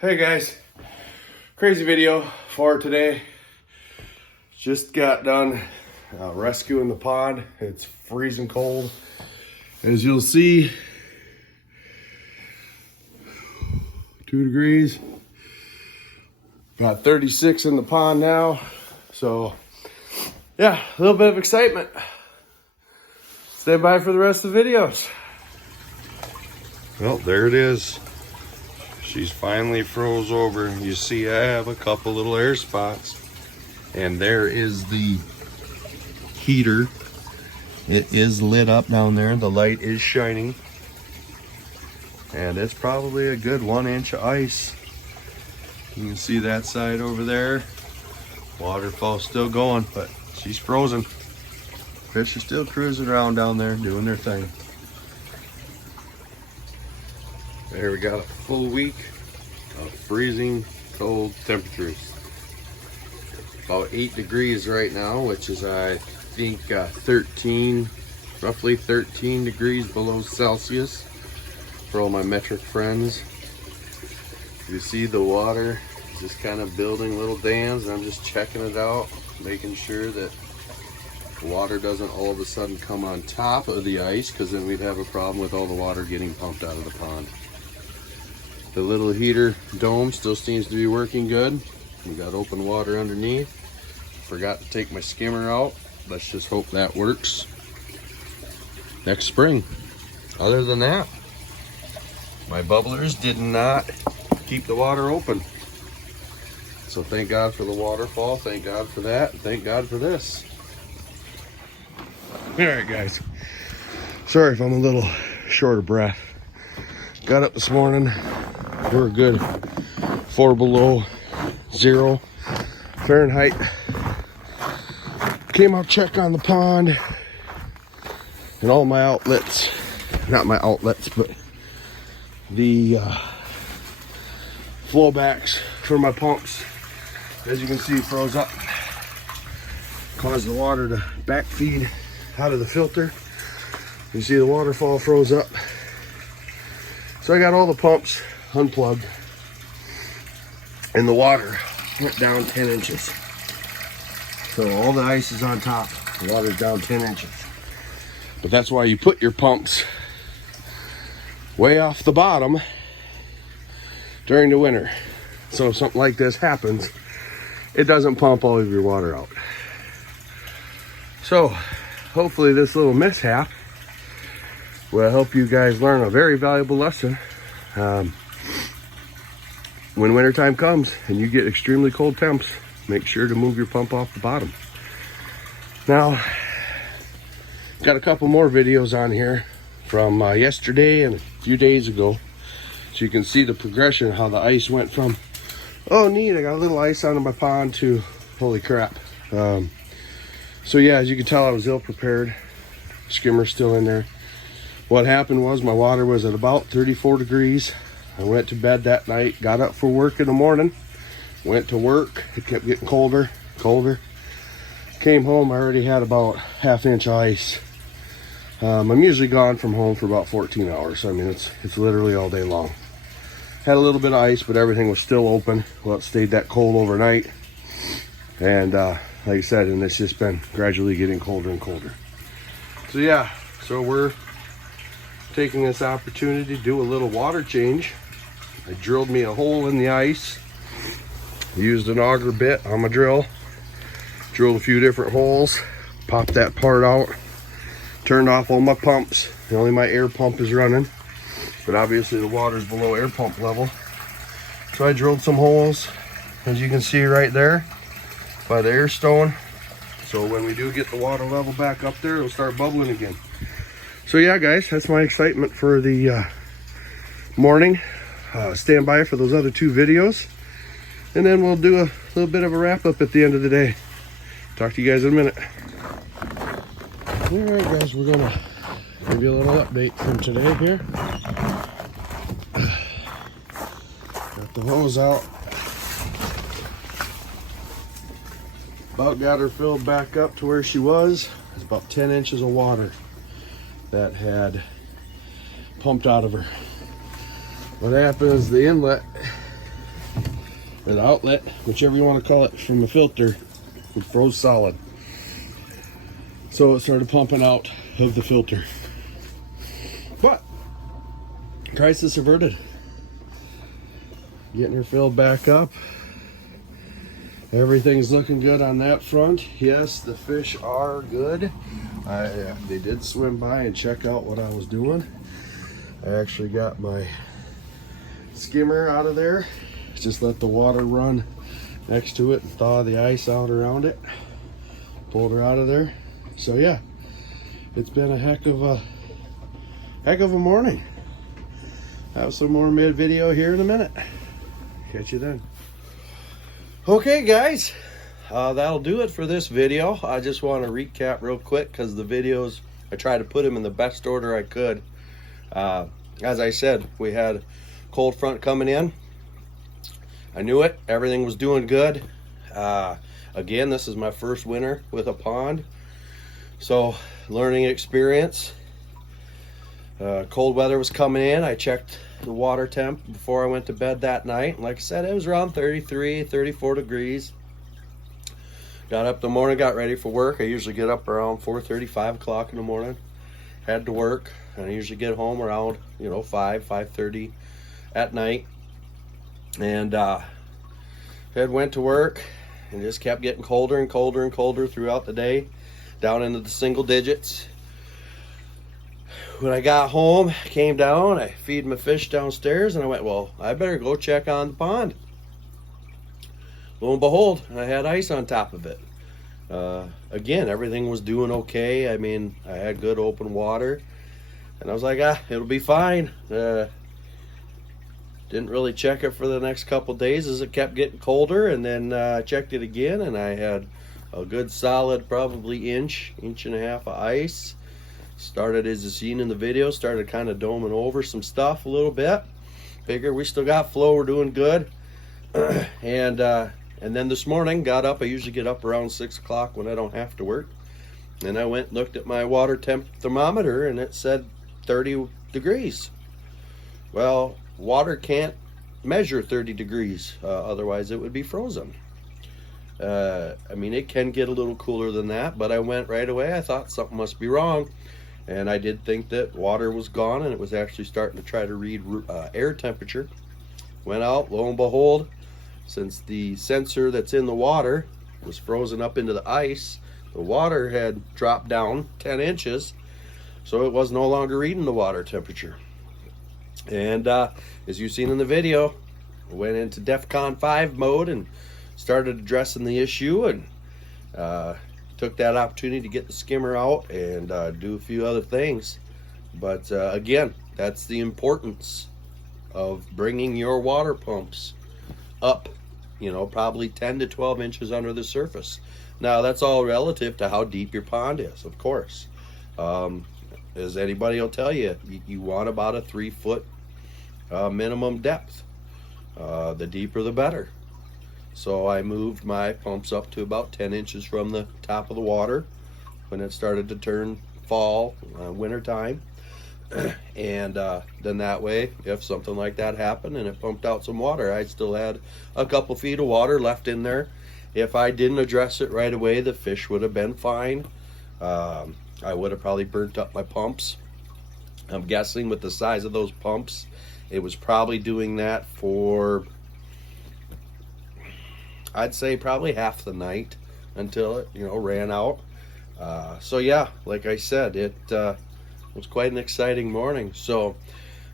Hey guys, crazy video for today. Just got done rescuing the pond. It's freezing cold. As you'll see, 2 degrees. About 36 in the pond now. So yeah, a little bit of excitement. Stay by for the rest of the videos. Well, there it is. She's finally froze over. You see I have a couple little air spots. And there is the heater. It is lit up down there. The light is shining. And it's probably a good 1 inch of ice. You can see that side over there. Waterfall's still going, but she's frozen. Fish are still cruising around down there doing their thing. There we got a full week of freezing cold temperatures. About 8 degrees right now, which is I think roughly 13 degrees below Celsius for all my metric friends. You see the water is just kind of building little dams, and I'm just checking it out, making sure that the water doesn't all of a sudden come on top of the ice, because then we'd have a problem with all the water getting pumped out of the pond. The little heater dome still seems to be working good. We got open water underneath. Forgot to take my skimmer out. Let's just hope that works next spring. Other than that, my bubblers did not keep the water open. So thank God for the waterfall. Thank God for that. And thank God for this. All right, guys. Sorry if I'm a little short of breath. Got up this morning. We're a good 4 below 0 Fahrenheit. Came out, check on the pond and all my outlets. Not my outlets, but the flow backs for my pumps. As you can see, froze up. Caused the water to backfeed out of the filter. You see the waterfall froze up. So I got all the pumps unplugged, and the water went down 10 inches. So all the ice is on top, the water's down 10 inches. But that's why you put your pumps way off the bottom during the winter. So if something like this happens, it doesn't pump all of your water out. So hopefully this little mishap will help you guys learn a very valuable lesson. When wintertime comes and you get extremely cold temps, make sure to move your pump off the bottom. Now, got a couple more videos on here from yesterday and a few days ago. So you can see the progression, how the ice went from, oh neat, I got a little ice on my pond, to holy crap. So yeah, as you can tell, I was ill prepared. Skimmer's still in there. What happened was my water was at about 34 degrees. I went to bed that night, got up for work in the morning, went to work. It kept getting colder, colder. Came home, I already had about ½ inch of ice. I'm usually gone from home for about 14 hours. I mean, it's literally all day long. Had a little bit of ice, but everything was still open. Well, it stayed that cold overnight. And like I said, and it's just been gradually getting colder and colder. So yeah, so we're taking this opportunity to do a little water change. I drilled me a hole in the ice, used an auger bit on my drill, drilled a few different holes, popped that part out, turned off all my pumps. Only my air pump is running, but obviously the water's below air pump level. So I drilled some holes, as you can see right there by the air stone. So when we do get the water level back up there, it'll start bubbling again. So yeah, guys, that's my excitement for the morning. Stand by for those other 2 videos, and then we'll do a little bit of a wrap up at the end of the day. Talk to you guys in a minute. All right, guys, we're gonna give you a little update from today here. Got the hose out. About got her filled back up to where she was. It's about 10 inches of water that had pumped out of her. What happened is the inlet or the outlet, whichever you want to call it, from the filter, it froze solid. So it started pumping out of the filter. But crisis averted. Getting her filled back up. Everything's looking good on that front. Yes, the fish are good. They did swim by and check out what I was doing. I actually got my skimmer out of there. Just let the water run next to it and thaw the ice out around it. Pulled her out of there. So yeah, it's been a heck of a morning. Have some more mid video here in a minute. Catch you then. Okay guys, that'll do it for this video. I just want to recap real quick because the videos, I tried to put them in the best order I could. As I said, we had cold front coming in. I knew it. Everything was doing good. Again, this is my first winter with a pond, so learning experience. Cold weather was coming in. I checked the water temp before I went to bed that night. Like I said, it was around 33, 34 degrees. Got up in the morning, got ready for work. I usually get up around 4:30, 5 o'clock in the morning. Head to work, and I usually get home around 5:30 at night. And went to work and just kept getting colder and colder and colder throughout the day, down into the single digits. When I got home, came down, I feed my fish downstairs, and I went, well, I better go check on the pond. Lo and behold, I had ice on top of it. Again, everything was doing okay. I mean, I had good open water, and I was like, it'll be fine. Didn't really check it for the next couple days as it kept getting colder, and then I checked it again, and I had a good solid, probably inch and a half of ice. Started, as you seen in the video, started kind of doming over some stuff a little bit. Figure we still got flow, we're doing good. And then this morning, got up. I usually get up around 6 o'clock when I don't have to work. And I went and looked at my water temp thermometer, and it said 30 degrees. Well, water can't measure 30 degrees, otherwise it would be frozen. I mean, it can get a little cooler than that, but I went right away. I thought something must be wrong. And I did think that water was gone, and it was actually starting to try to read air temperature. Went out, lo and behold, since the sensor that's in the water was frozen up into the ice, the water had dropped down 10 inches, so it was no longer reading the water temperature. And as you've seen in the video, I went into DEFCON 5 mode and started addressing the issue, and took that opportunity to get the skimmer out and do a few other things. But again, that's the importance of bringing your water pumps up, probably 10 to 12 inches under the surface. Now, that's all relative to how deep your pond is, of course. As anybody will tell you, you want about a 3-foot minimum depth. The deeper, the better. So I moved my pumps up to about 10 inches from the top of the water when it started to turn fall, winter time. And then that way, if something like that happened and it pumped out some water, I still had a couple feet of water left in there. If I didn't address it right away, the fish would have been fine. I would have probably burnt up my pumps. I'm guessing with the size of those pumps, it was probably doing that for, I'd say, probably half the night until it, ran out. So yeah, like I said, it was quite an exciting morning. So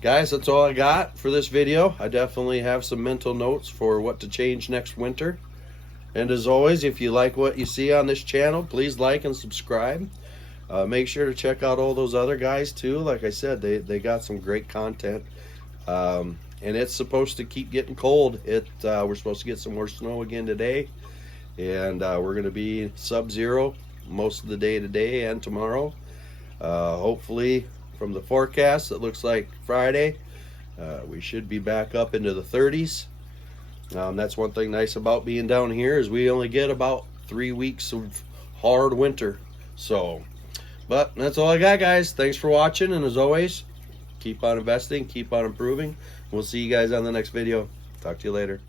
guys, that's all I got for this video. I definitely have some mental notes for what to change next winter. And as always, if you like what you see on this channel, please like and subscribe. Make sure to check out all those other guys too. Like I said, they got some great content. And it's supposed to keep getting cold. We're supposed to get some more snow again today, and we're going to be sub-zero most of the day today and tomorrow. Hopefully, from the forecast, it looks like Friday we should be back up into the 30s. That's one thing nice about being down here, is we only get about 3 weeks of hard winter. So, but that's all I got, guys. Thanks for watching, and as always, keep on investing, keep on improving. We'll see you guys on the next video. Talk to you later.